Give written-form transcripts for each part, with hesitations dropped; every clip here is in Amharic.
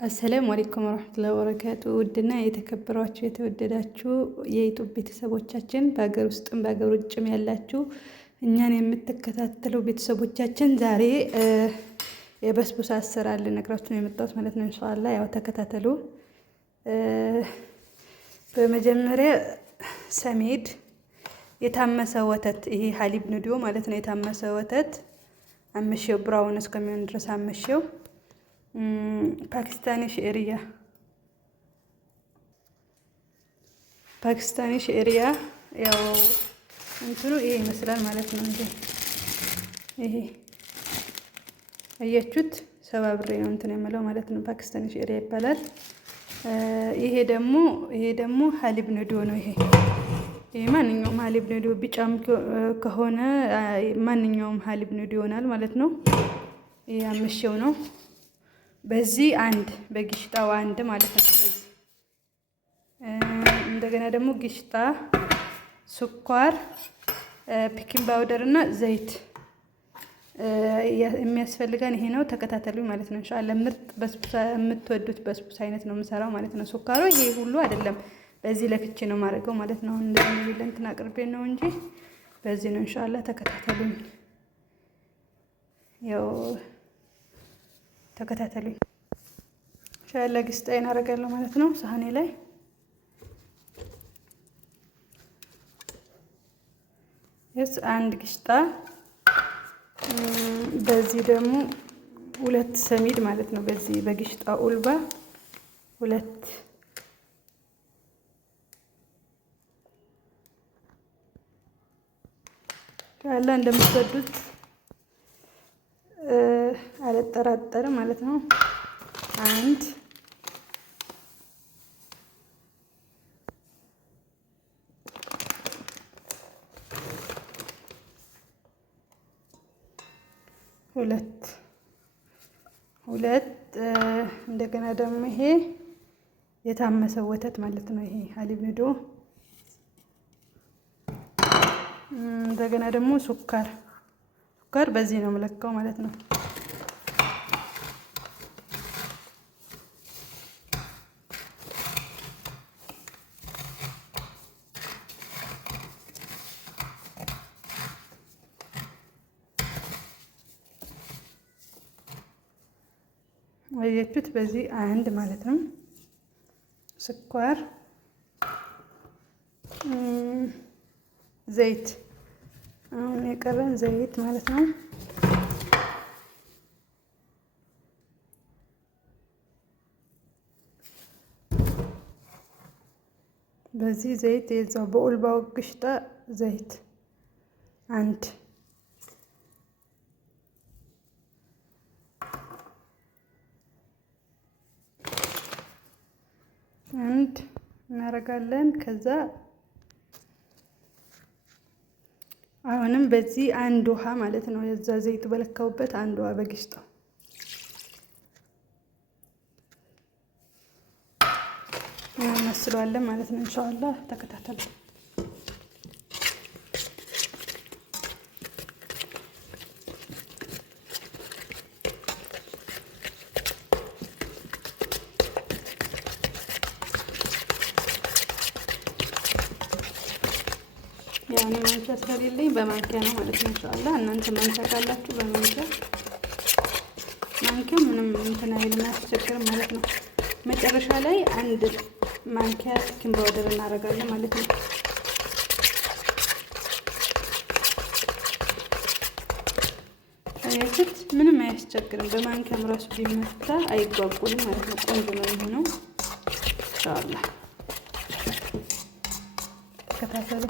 አሰላሙ አለይኩም ወራህመቱላሂ ወበረካቱ። ውድና የተከበራችሁ የተወደዳችሁ የዩቲዩብ ቤተሰቦቻችን በሀገር ውስጥም በሀገር ውጭም ያላችሁ እኛን የምትከታተሉ ቤተሰቦቻችን ዛሬ የበስቡሳ አሰራር ልነግራችሁ ነው የመጣሁት ማለት ነው። ኢንሻአላህ ያው ተከታተሉ። በመጀመሪያ ሰሜድ የታመሰ ወተት፣ ይሄ ሀሊብ ንዲዮ ማለት ነው። የታመሰ ወተት አመሸው ብራውን እስከሚሆን ድረስ አመሸው። ፓኪስታኒ ሼሪያ ያው እንትኑ ይሄ ይመስላል ማለት ነው። ይሄ አያችሁት፣ ሰባብሬ ነው እንትን የምለው ማለት ነው። ፓኪስታኒ ሼሪያ ይባላል። ይሄ ደግሞ ሀሊብ ንዲዮ ነው። ይሄ ማንኛውም ሀሊብ ንዲዮ ቢጫም ከሆነ ማንኛውም ሀሊብ ንዲዮ ይሆናል ማለት ነው። ይሄ አመሸው ነው። በዚህ አንድ በግሽጣው አንድ ማለት ነው። በዚህ እንደገና ደግሞ ግሽጣ፣ ስኳር፣ ፒኪንግ ፓውደር እና ዘይት የሚያስፈልገን ይሄ ነው። ተከታተሉኝ ማለት ነው። ኢንሻአላህ ምርጥ በስቡሳ የምትወዱት በስቡሳ አይነት ነው የምሰራው ማለት ነው። ስኳሩ ይሄ ሁሉ አይደለም፣ በዚህ ለክቼ ነው ማድረገው ማለት ነው። እንደዚህ ለእንትን አቅርቤ ነው እንጂ በዚህ ነው። ኢንሻአላህ ተከታተሉኝ፣ ያው ተከታተሉኝ። ኢንሻአላህ ግስጣዬን አደርጋለሁ ማለት ነው ሳህኔ ላይ። አንድ ግሽጣ፣ በዚህ ደግሞ ሁለት ሰሚድ ማለት ነው። በዚህ በግሽጣ ኡልባ ሁለት፣ ኢንሻአላህ እንደምትወዱት አልጠራጠርም ማለት ነው። አንድ ሁለት እንደገና ደግሞ ይሄ የታመሰ ወተት ማለት ነው። ይሄ ሀሊብ ንዲዮ። እንደገና ደግሞ ሱካር በዚህ ነው የምለካው ማለት ነው። አያችሁት፣ በዚህ አንድ ማለት ነው። ስኳር፣ ዘይት፣ አሁን የቀረን ዘይት ማለት ነው። በዚህ ዘይት የዛው በኡልባው ግሽጣ ዘይት አንድ እናደርጋለን። ከዛ አሁንም በዚህ አንድ ውሃ ማለት ነው። የዛ ዘይት በለካውበት አንድ ውሃ በግሽጣው እናመስለዋለን ማለት ነው። ኢንሻአላህ ተከታተሉ። ያኔ ማንኪያ ስለሌለኝ በማንኪያ ነው ማለት ነው። ኢንሻአላህ እናንተ ማንኪያ ካላችሁ በማንኪያ ምንም እንትን አይልም፣ አያስቸግርም ማለት ነው። መጨረሻ ላይ አንድ ማንኪያ ፒኪንግ ፓውደር እናደርጋለን ማለት ነው። አያችሁት፣ ምንም አያስቸግርም። በማንኪያም ራሱ ቢመታ አይጓጉልም ማለት ነው። ቆንጆ ነው የሚሆነው። ኢንሻአላህ ተከታተሉ።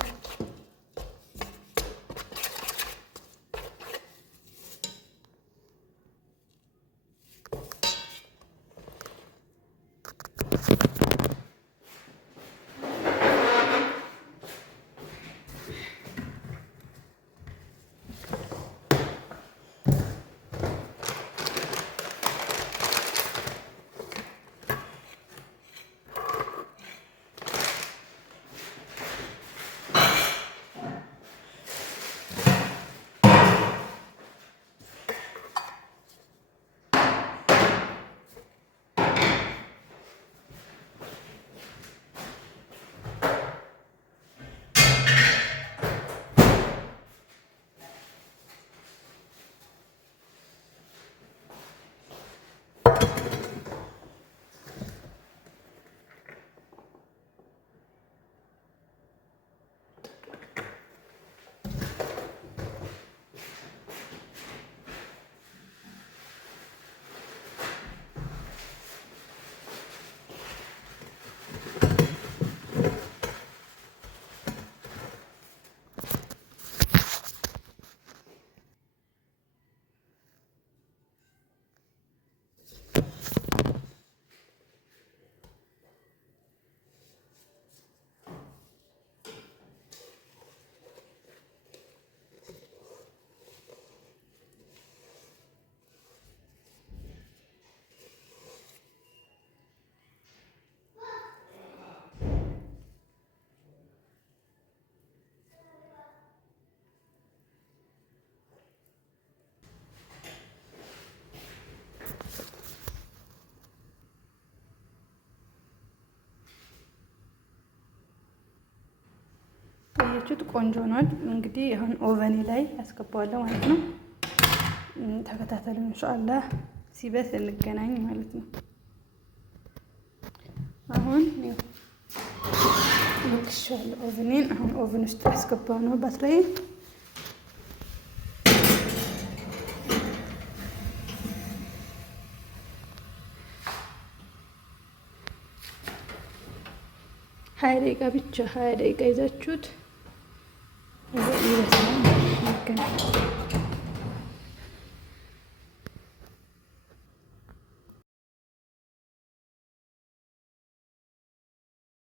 እንዳያችሁት ቆንጆ ነው። እንግዲህ አሁን ኦቨኒ ላይ አስገባዋለሁ ማለት ነው። ተከታተሉ ኢንሻአላህ። ሲበስል እንገናኝ ማለት ነው። አሁን ልክሻለሁ ኦቨኔን። አሁን ኦቨን ውስጥ አስገባው ነው ባትሪዬ። ሀያ ደቂቃ ብቻ 20 ደቂቃ ይዛችሁት